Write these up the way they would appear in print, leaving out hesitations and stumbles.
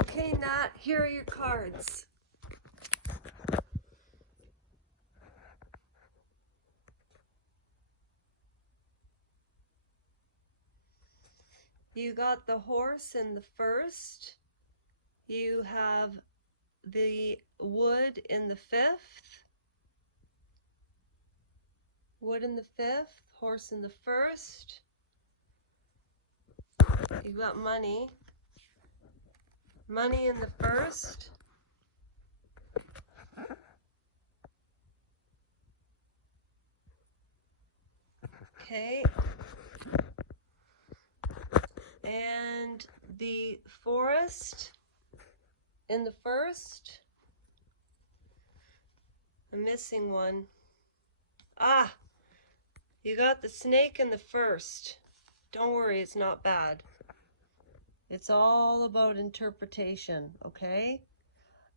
Okay, Nat, here are your cards. You got the horse in the first. You have the wood in the fifth. Wood in the fifth, horse in the first. You got money. Money in the first. Okay. And the forest in the first. I'm missing one. Ah, you got the snake in the first. Don't worry, it's not bad. It's all about interpretation, okay?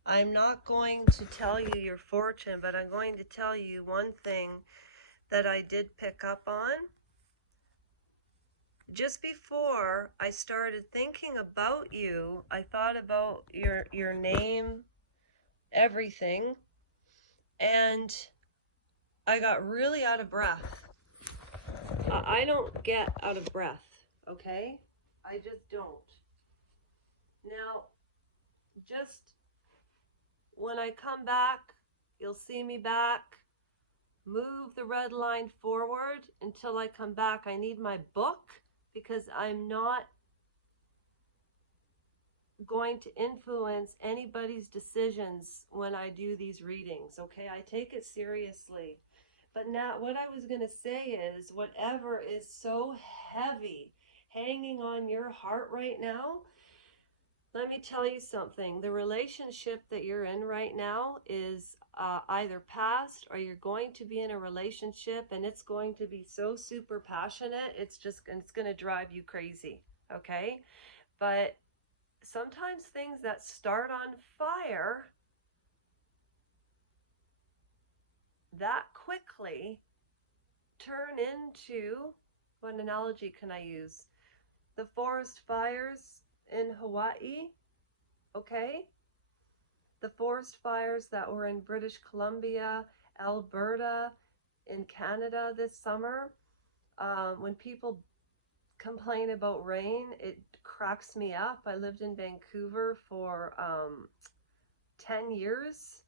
I'm not going to tell you your fortune, but I'm going to tell you one thing that I did pick up on. Just before I started thinking about you, I thought about your name, everything, and I got really out of breath. I don't get out of breath, okay? I just don't. Now, just when I come back, you'll see me back. Move the red line forward until I come back. I need my book because I'm not going to influence anybody's decisions when I do these readings, okay? I take it seriously. But now what I was going to say is whatever is so heavy hanging on your heart right now, let me tell you something. The relationship that you're in right now is either past or you're going to be in a relationship and it's going to be so super passionate, it's going to drive you crazy, okay? But sometimes things that start on fire that quickly turn into, what analogy can I use? The forest fires in Hawaii, okay? The forest fires that were in British Columbia, Alberta, in Canada this summer. When people complain about rain, it cracks me up. I lived in Vancouver for 10 years.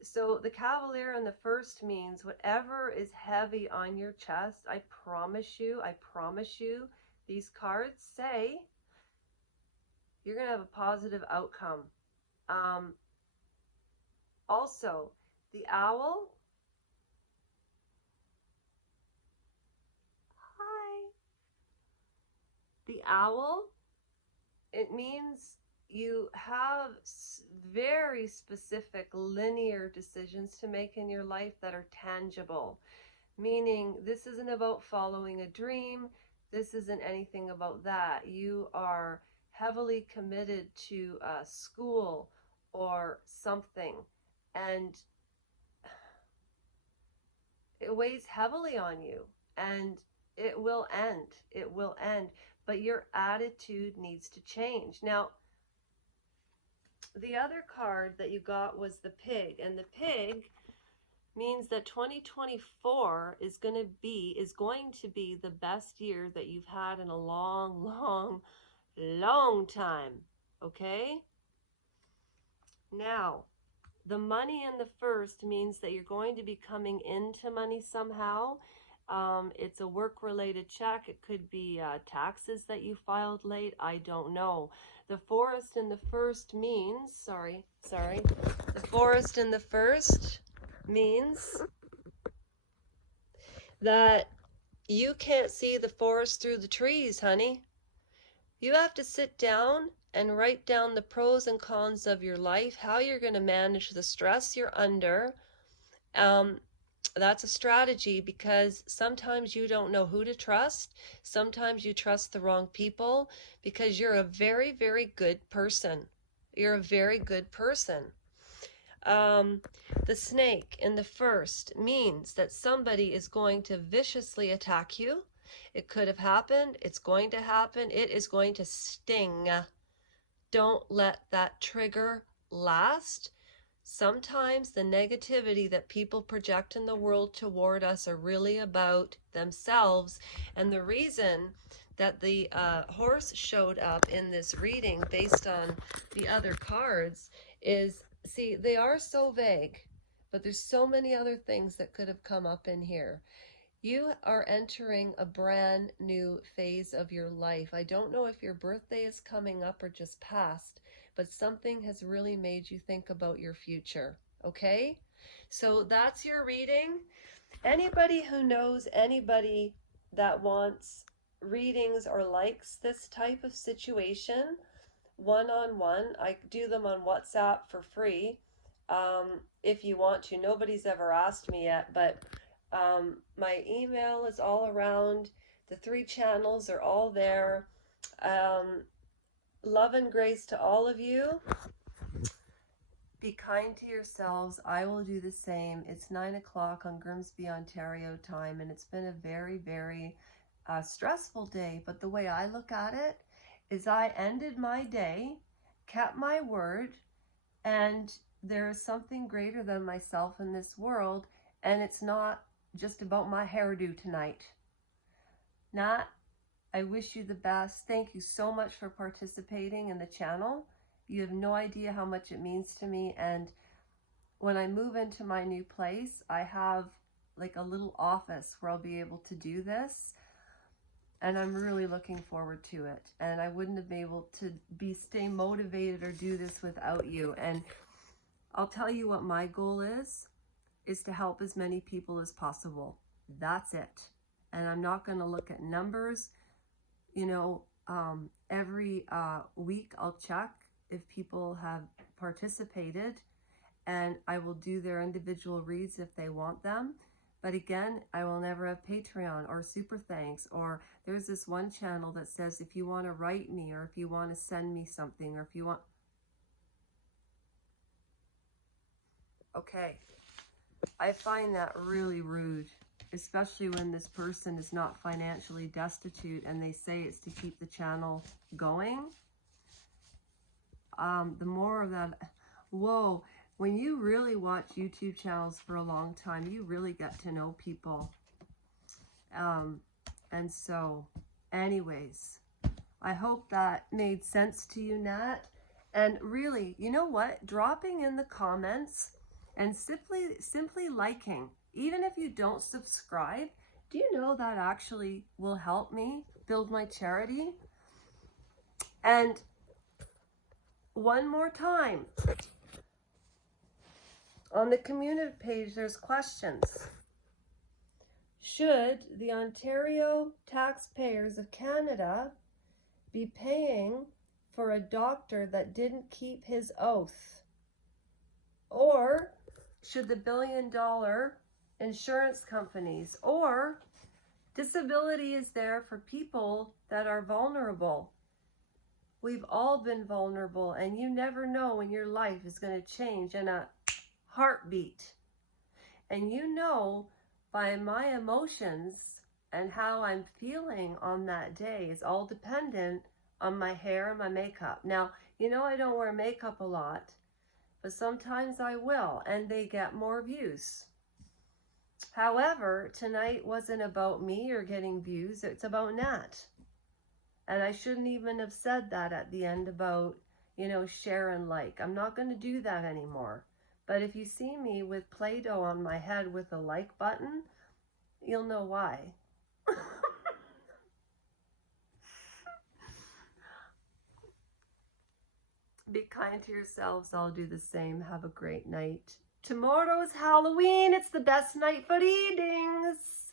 So the Cavalier in the first means whatever is heavy on your chest, I promise you, these cards say you're going to have a positive outcome. Also, the owl. Hi. The owl, it means you have very specific linear decisions to make in your life that are tangible. Meaning this isn't about following a dream. This isn't anything about that. You are heavily committed to school or something, and it weighs heavily on you, and it will end, but your attitude needs to change. Now, the other card that you got was the pig, and the pig means that 2024 is going to be the best year that you've had in a long time, okay? Now, the money in the first means that you're going to be coming into money somehow. It's a work-related check. It could be taxes that you filed late. I don't know. The forest in the first means, sorry. The forest in the first means that you can't see the forest through the trees, honey. You have to sit down and write down the pros and cons of your life, how you're going to manage the stress you're under. That's a strategy, because sometimes you don't know who to trust. Sometimes you trust the wrong people, because you're a very, very good person. You're a very good person. The snake in the first means that somebody is going to viciously attack you. It could have happened. It's going to happen. It is going to sting. don't let that trigger last. Sometimes the negativity that people project in the world toward us are really about themselves. And the reason that the horse showed up in this reading based on the other cards is, see, they are so vague, but there's so many other things that could have come up in here. You are entering a brand new phase of your life. I don't know if your birthday is coming up or just passed, but something has really made you think about your future, okay? So that's your reading. Anybody who knows anybody that wants readings or likes this type of situation, one-on-one, I do them on WhatsApp for free. If you want to. Nobody's ever asked me yet, but my email is all around. The 3 channels are all there. Love and grace to all of you. Be kind to yourselves. I will do the same. It's 9 o'clock on Grimsby, Ontario time, and it's been a very, very stressful day. But the way I look at it is I ended my day, kept my word, and there is something greater than myself in this world, and it's not just about my hairdo tonight. Nat, I wish you the best. Thank you so much for participating in the channel. You have no idea how much it means to me. And when I move into my new place, I have like a little office where I'll be able to do this. And I'm really looking forward to it. And I wouldn't have been able to stay motivated or do this without you. And I'll tell you what my goal is to help as many people as possible. That's it. And I'm not going to look at numbers. You know, every week I'll check if people have participated, and I will do their individual reads if they want them. But again, I will never have Patreon or super thanks, or there's this one channel that says if you want to write me, or if you want to send me something, or if you want. Okay. I find that really rude, especially when this person is not financially destitute and they say it's to keep the channel going. The more of that, whoa, when you really watch YouTube channels for a long time, you really get to know people. And so, anyways, I hope that made sense to you, Nat. And really, you know what? Dropping in the comments and simply liking, even if you don't subscribe, do you know that actually will help me build my charity? And one more time, on the community page, there's questions. Should the Ontario taxpayers of Canada be paying for a doctor that didn't keep his oath? Or should the billion-dollar insurance companies, or disability is there for people that are vulnerable? We've all been vulnerable, and you never know when your life is going to change in a heartbeat. And you know, by my emotions and how I'm feeling on that day is all dependent on my hair and my makeup. Now, you know I don't wear makeup a lot, but sometimes I will, and they get more views. However, tonight wasn't about me or getting views, it's about Nat. And I shouldn't even have said that at the end about, you know, share and like. I'm not going to do that anymore. But if you see me with Play-Doh on my head with a like button, you'll know why. Be kind to yourselves. I'll do the same. Have a great night. Tomorrow's Halloween. It's the best night for readings.